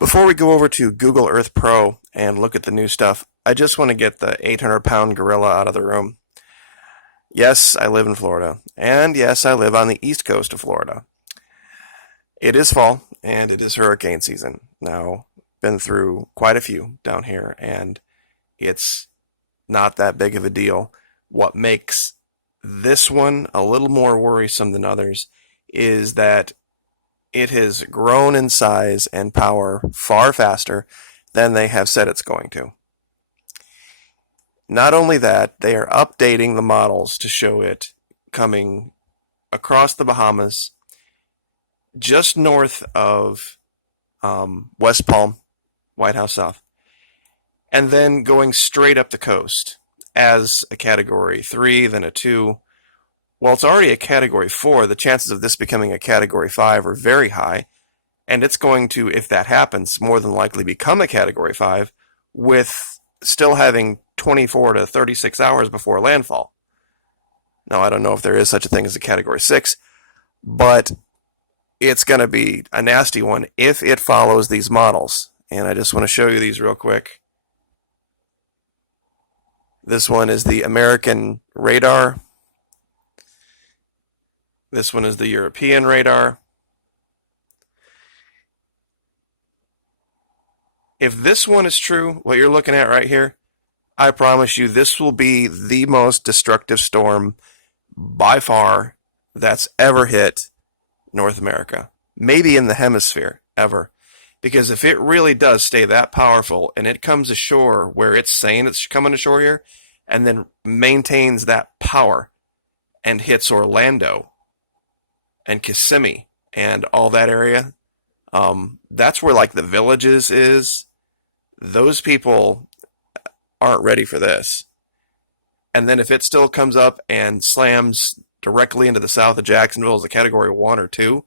Before we go over to Google Earth Pro and look at the new stuff, I just want to get the 800-pound gorilla out of the room. Yes, I live in Florida, and yes, I live on the east coast of Florida. It is fall, and it is hurricane season. Now, been through quite a few down here, and it's not that big of a deal. What makes this one a little more worrisome than others is that it has grown in size and power far faster than they have said it's going to. Not only that, they are updating the models to show it coming across the Bahamas, just north of West Palm, White House South, and then going straight up the coast as a Category 3, then a 2. Well, it's already a Category 4. The chances of this becoming a Category 5 are very high, and it's going to, if that happens, more than likely become a Category 5 with still having 24 to 36 hours before landfall. Now, I don't know if there is such a thing as a Category 6, but it's going to be a nasty one if it follows these models. And I just want to show you these real quick. This one is the American radar. This one is the European radar. If this one is true, what you're looking at right here, I promise you this will be the most destructive storm by far that's ever hit North America. Maybe in the hemisphere, ever. Because if it really does stay that powerful and it comes ashore where it's saying it's coming ashore here, and then maintains that power and hits Orlando and Kissimmee and all that area, that's where like the Villages is. Those people aren't ready for this. And then if it still comes up and slams directly into the south of Jacksonville as a Category 1 or 2,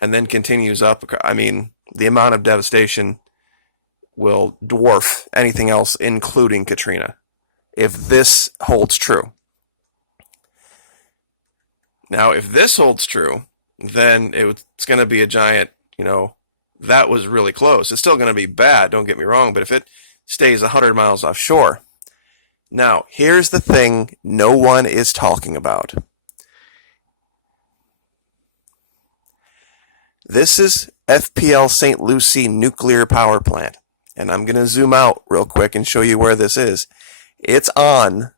and then continues up, I mean, the amount of devastation will dwarf anything else, including Katrina, if this holds true. Now, if this holds true, then it's going to be a giant, that was really close. It's still going to be bad, don't get me wrong, but if it stays 100 miles offshore. Now, here's the thing no one is talking about. This is FPL St Lucie nuclear power plant. And I'm going to zoom out real quick and show you where this is. It's on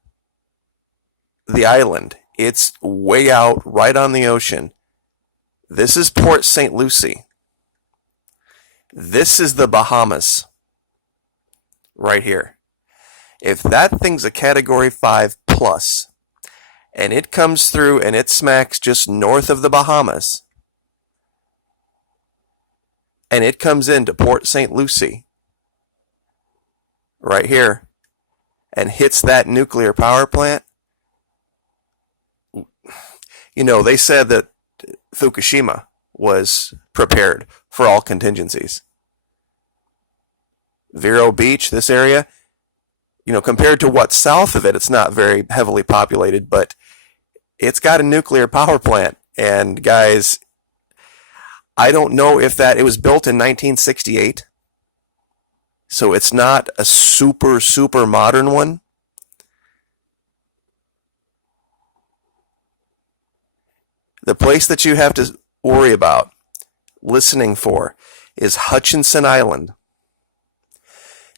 the island. It's way out, right on the ocean. This is Port St Lucie. This is the Bahamas. Right here. If that thing's a Category 5 plus, and it comes through and it smacks just north of the Bahamas, and it comes into Port St Lucie, right here, and hits that nuclear power plant, they said that Fukushima was prepared for all contingencies. Vero Beach, this area, compared to what's south of it, it's not very heavily populated, but it's got a nuclear power plant. And guys, I don't know if it was built in 1968, so it's not a super, super modern one. The place that you have to worry about listening for is Hutchinson Island.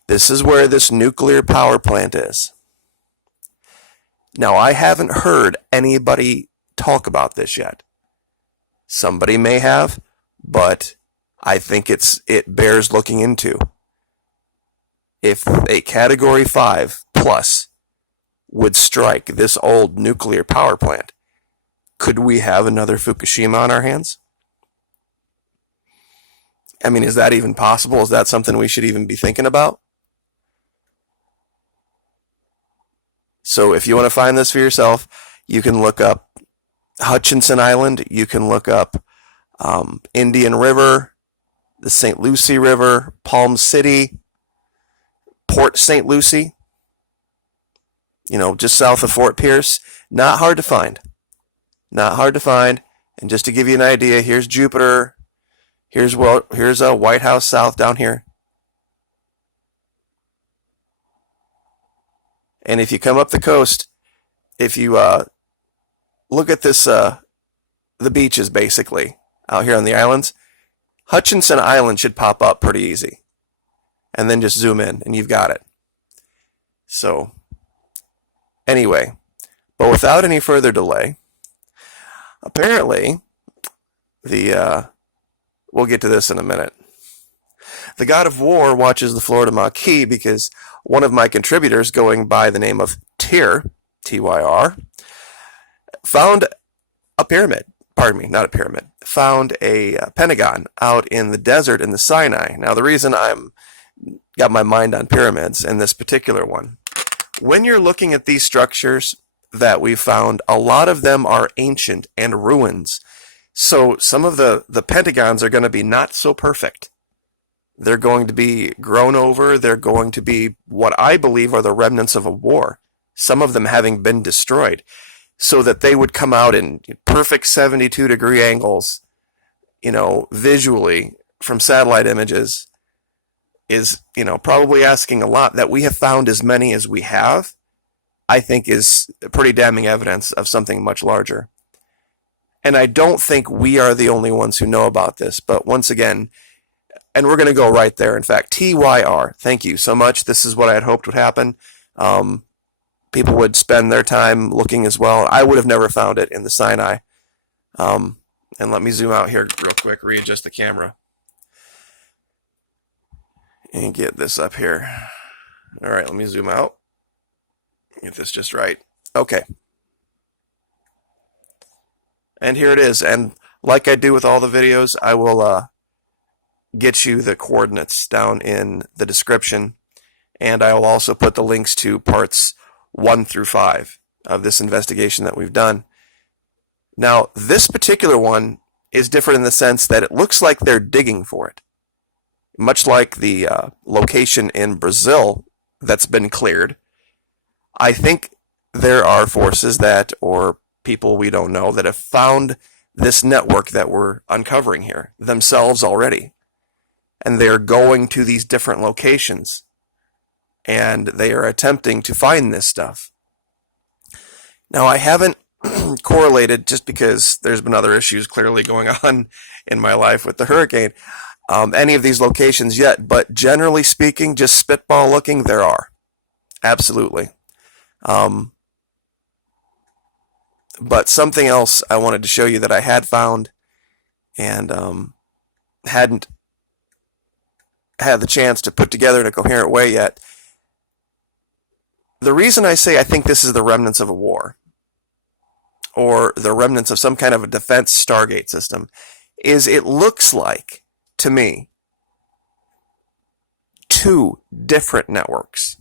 This is where this nuclear power plant is. Now, I haven't heard anybody talk about this yet. Somebody may have, but I think it bears looking into. If a Category 5 plus would strike this old nuclear power plant, could we have another Fukushima on our hands? I mean, is that even possible? Is that something we should even be thinking about? So if you want to find this for yourself, you can look up Hutchinson Island. You can look up Indian River, the St. Lucie River, Palm City, Port St. Lucie, just south of Fort Pierce. Not hard to find. Not hard to find. And just to give you an idea, here's Jupiter. Here's a White House South down here. And if you come up the coast, if you look at this, the beaches basically out here on the islands, Hutchinson Island should pop up pretty easy. And then just zoom in and you've got it. So, anyway, but without any further delay, apparently, we'll get to this in a minute. The God of War watches the Florida Maquis because one of my contributors, going by the name of Tyr, T-Y-R, found a pyramid. Pardon me, not a pyramid. Found a Pentagon out in the desert in the Sinai. Now, the reason I'm got my mind on pyramids and this particular one, when you're looking at these structures that we found, a lot of them are ancient and ruins. So some of the pentagons are going to be not so perfect. They're going to be grown over. They're going to be what I believe are the remnants of a war, some of them having been destroyed, so that they would come out in perfect 72-degree angles, visually from satellite images, is, probably asking a lot. That we have found as many as we have, I think is pretty damning evidence of something much larger. And I don't think we are the only ones who know about this, but once again, and we're going to go right there. In fact, TYR, thank you so much. This is what I had hoped would happen. People would spend their time looking as well. I would have never found it in the Sinai. And let me zoom out here real quick, readjust the camera. And get this up here. All right, let me zoom out. Get this just right. Okay. And here it is. And like I do with all the videos, I will get you the coordinates down in the description. And I will also put the links to parts 1 through 5 of this investigation that we've done. Now, this particular one is different in the sense that it looks like they're digging for it. Much like the location in Brazil that's been cleared, I think there are forces that, or people we don't know, that have found this network that we're uncovering here themselves already. And they're going to these different locations. And they are attempting to find this stuff. Now, I haven't correlated, just because there's been other issues clearly going on in my life with the hurricane, any of these locations yet, but generally speaking, just spitball looking, there are. Absolutely. But something else I wanted to show you that I had found and hadn't had the chance to put together in a coherent way yet. The reason I say I think this is the remnants of a war, or the remnants of some kind of a defense Stargate system, is it looks like, to me, 2 different networks.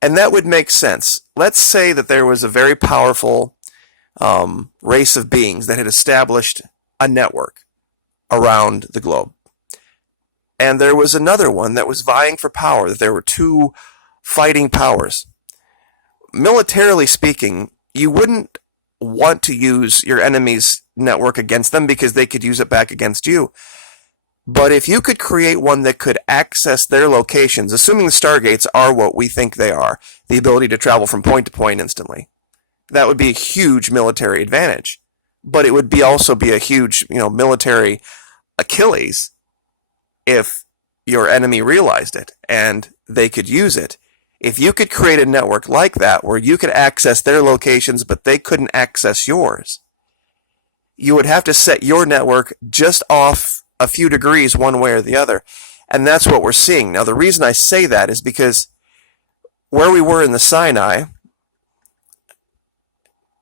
And that would make sense. Let's say that there was a very powerful race of beings that had established a network around the globe. And there was another one that was vying for power, that there were 2 fighting powers. Militarily speaking, you wouldn't want to use your enemy's network against them because they could use it back against you. But if you could create one that could access their locations, assuming the Stargates are what we think they are, the ability to travel from point to point instantly, that would be a huge military advantage. But it would also be a huge, military Achilles if your enemy realized it and they could use it. If you could create a network like that where you could access their locations but they couldn't access yours, you would have to set your network just off a few degrees one way or the other. And that's what we're seeing. Now, the reason I say that is because where we were in the Sinai,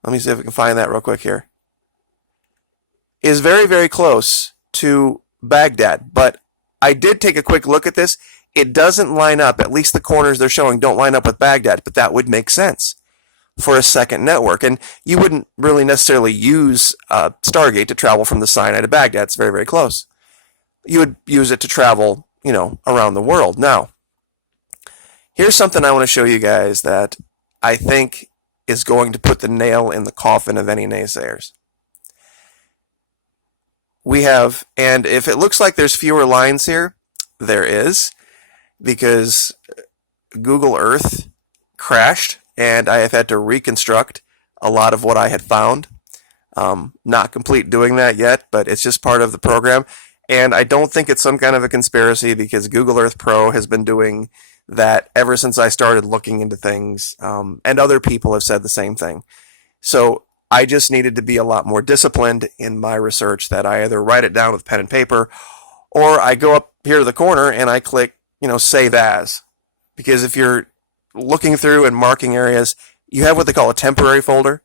let me see if we can find that real quick here, is very, very close to Baghdad. But I did take a quick look at this. It doesn't line up, at least the corners they're showing don't line up with Baghdad, but that would make sense for a second network. And you wouldn't really necessarily use Stargate to travel from the Sinai to Baghdad. It's very, very close. You would use it to travel, around the world. Now, here's something I want to show you guys that I think is going to put the nail in the coffin of any naysayers. we have, and if it looks like there's fewer lines here, there is, because Google Earth crashed and I have had to reconstruct a lot of what I had found. Not complete doing that yet, but it's just part of the program. And I don't think it's some kind of a conspiracy, because Google Earth Pro has been doing that ever since I started looking into things, and other people have said the same thing. So I just needed to be a lot more disciplined in my research, that I either write it down with pen and paper, or I go up here to the corner and I click, save as. Because if you're looking through and marking areas, you have what they call a temporary folder,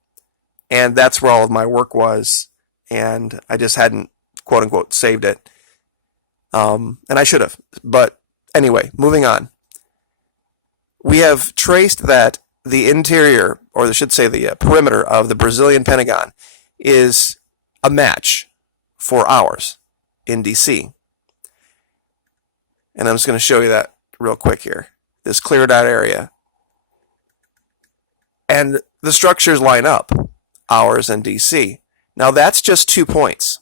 and that's where all of my work was, and I just hadn't, quote unquote, saved it. And I should have. But anyway, moving on. We have traced that the interior, or I should say the perimeter of the Brazilian Pentagon, is a match for ours in DC. And I'm just going to show you that real quick here. This cleared out area. And the structures line up, ours and DC. Now that's just 2 points.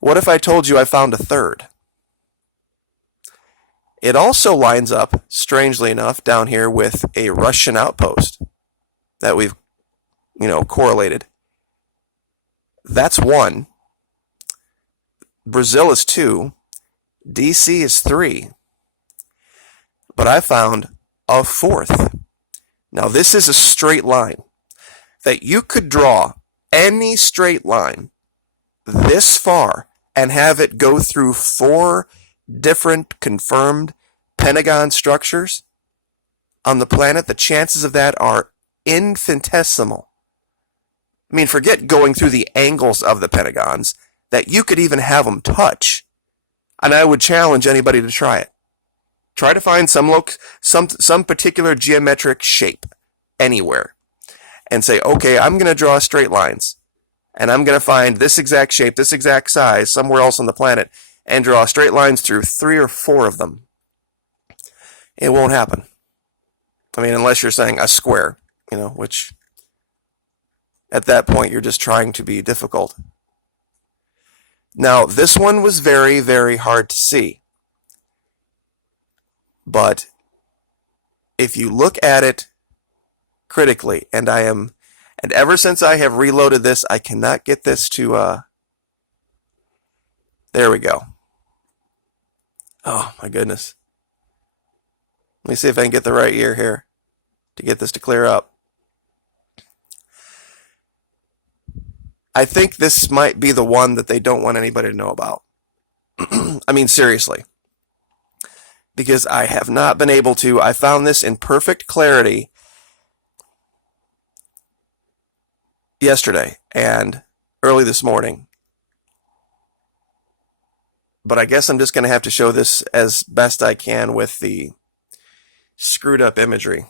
What if I told you I found a third? It also lines up, strangely enough, down here with a Russian outpost that we've, correlated. That's 1. Brazil is 2. DC is 3. But I found a 4th. Now this is a straight line that you could draw any straight line this far and have it go through 4 different confirmed Pentagon structures on the planet. The chances of that are infinitesimal. I mean, forget going through the angles of the Pentagons, that you could even have them touch. And I would challenge anybody to try it. Try to find some particular geometric shape anywhere and say, okay, I'm going to draw straight lines, and I'm going to find this exact shape, this exact size somewhere else on the planet, and draw straight lines through 3 or 4 of them. It won't happen. I mean, unless you're saying a square, which at that point you're just trying to be difficult. Now, this one was very, very hard to see. But if you look at it critically, and ever since I have reloaded this, I cannot get this to, there we go. Oh, my goodness. Let me see if I can get the right ear here to get this to clear up. I think this might be the one that they don't want anybody to know about. I mean, seriously. Because I have not been able to. I found this in perfect clarity yesterday and early this morning. But I guess I'm just going to have to show this as best I can with the screwed up imagery.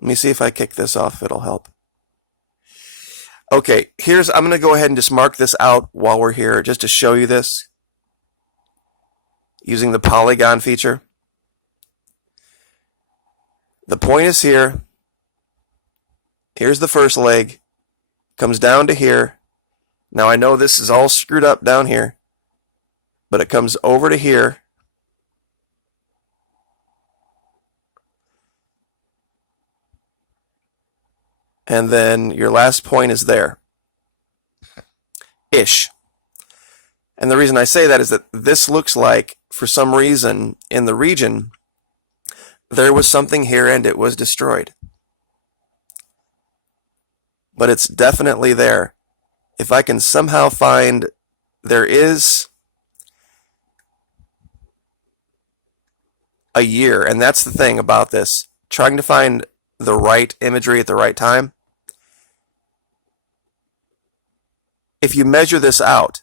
Let me see if I kick this off, it'll help. Okay, I'm going to go ahead and just mark this out while we're here, just to show you this, using the polygon feature. The point is here. Here's the first leg. Comes down to here. Now I know this is all screwed up down here, but it comes over to here. And then your last point is there. Ish. And the reason I say that is that this looks like, for some reason, in the region, there was something here and it was destroyed. But it's definitely there. If I can somehow find, there is a year, and that's the thing about this, trying to find the right imagery at the right time. If you measure this out,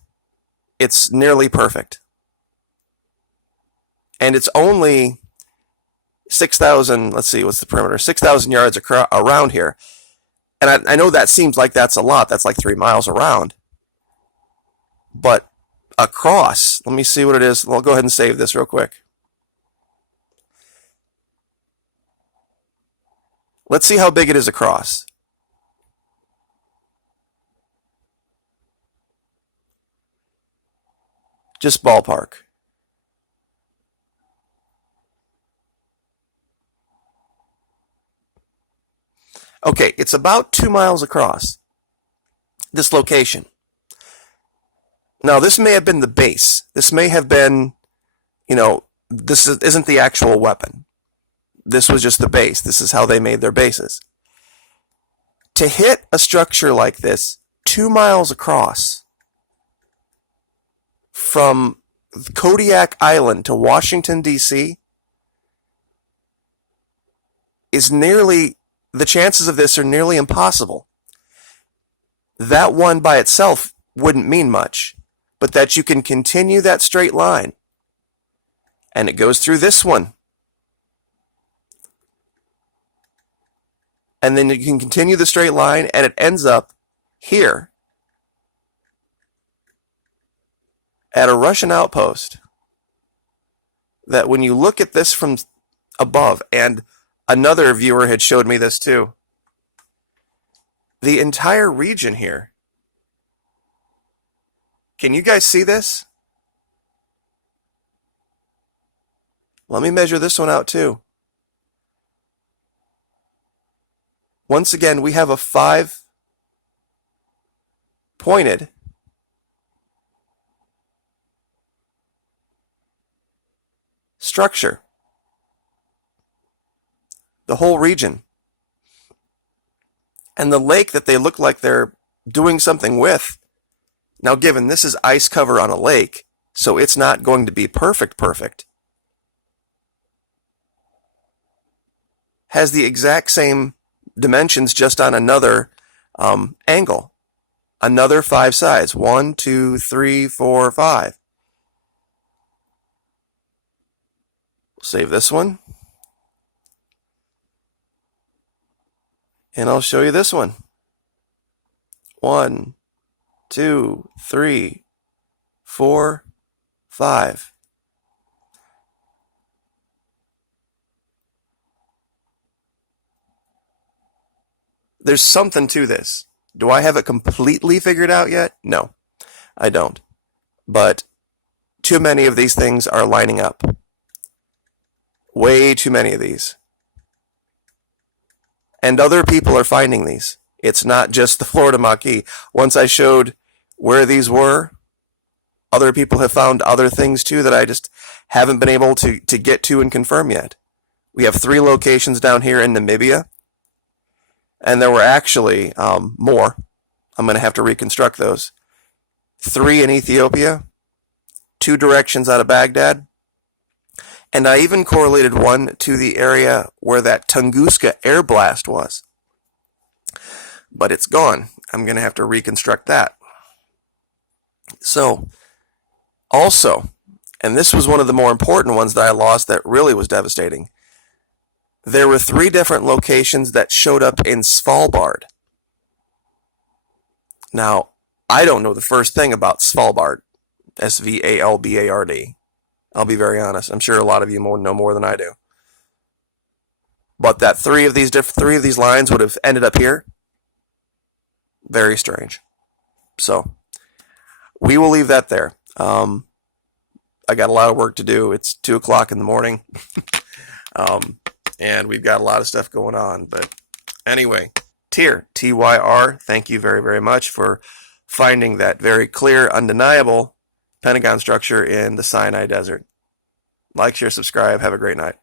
it's nearly perfect. And it's only 6,000, let's see, what's the perimeter? 6,000 yards around here. And I know that seems like that's a lot. That's like 3 miles around. But across, let me see what it is. I'll go ahead and save this real quick. Let's see how big it is across. Just ballpark. Okay, it's about 2 miles across, this location. Now, this may have been the base. This may have been, this isn't the actual weapon. This was just the base. This is how they made their bases. To hit a structure like this 2 miles across from Kodiak Island to Washington, D.C. the chances of this are nearly impossible. That one by itself wouldn't mean much, but that you can continue that straight line, and it goes through this one, and then you can continue the straight line, and it ends up here at a Russian outpost. That when you look at this from above, and another viewer had showed me this too, the entire region here. Can you guys see this? Let me measure this one out too. Once again, we have a 5-pointed structure. The whole region. And the lake that they look like they're doing something with. Now, given this is ice cover on a lake, so it's not going to be perfect, has the exact same dimensions, just on another angle. Another 5 sides. 1, 2, 3, 4, 5. Save this one. And I'll show you this one. 1, 2, 3, 4, 5. There's something to this. Do I have it completely figured out yet? No, I don't. But too many of these things are lining up. Way too many of these. And other people are finding these. It's not just the Florida Maquis. Once I showed where these were, other people have found other things too that I just haven't been able to get to and confirm yet. We have 3 locations down here in Namibia. And there were actually more. I'm going to have to reconstruct those. 3 in Ethiopia. 2 directions out of Baghdad. And I even correlated one to the area where that Tunguska air blast was. But it's gone. I'm going to have to reconstruct that. So, also, and this was one of the more important ones that I lost that really was devastating. There were 3 different locations that showed up in Svalbard. Now, I don't know the first thing about Svalbard. Svalbard. I'll be very honest. I'm sure a lot of you know more than I do. But that 3 of these lines would have ended up here. Very strange. So, we will leave that there. I got a lot of work to do. It's 2 o'clock in the morning. And we've got a lot of stuff going on. But anyway, Tyr, Tyr, thank you very, very much for finding that very clear, undeniable Pentagon structure in the Sinai Desert. Like, share, subscribe. Have a great night.